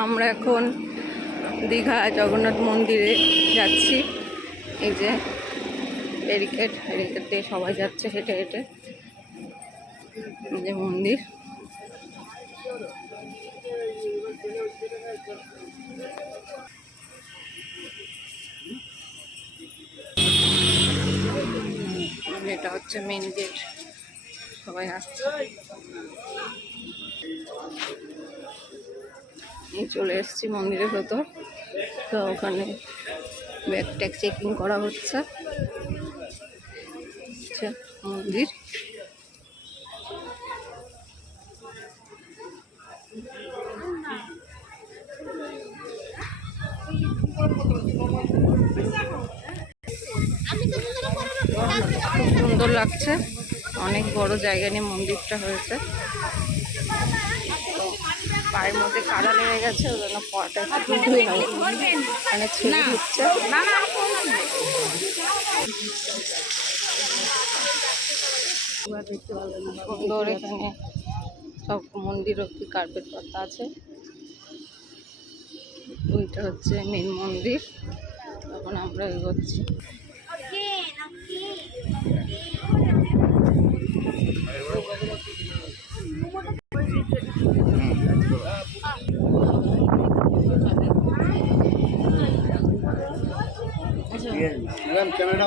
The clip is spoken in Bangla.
আমরা এখন দীঘা জগন্নাথ মন্দিরে যাচ্ছি। এই যে ব্যারিকেড দিয়ে সবাই যাচ্ছে হেঁটে হেঁটে। এই যে মন্দির, এটা হচ্ছে মেন গেট। সবাই আসছে। চলে এসেছি মন্দিরের ভেতর। তো ওখানে ব্যাগ ট্যাগ চেকিং করা হচ্ছে। মন্দির খুব সুন্দর লাগছে। অনেক বড় জায়গা নিয়ে মন্দিরটা হয়েছে। তো পায়ের মধ্যে কাদা লেগে গেছে, ওই জন্য পটা একটু ধুয়ে নেব। এখানে ছেলে ঢুকছে। সুন্দর এখানে সব মন্দির অব্দি কার্পেট পাতা আছে। ওইটা হচ্ছে মেন মন্দির। এখন আমরা এগোচ্ছি। ক্যামেরা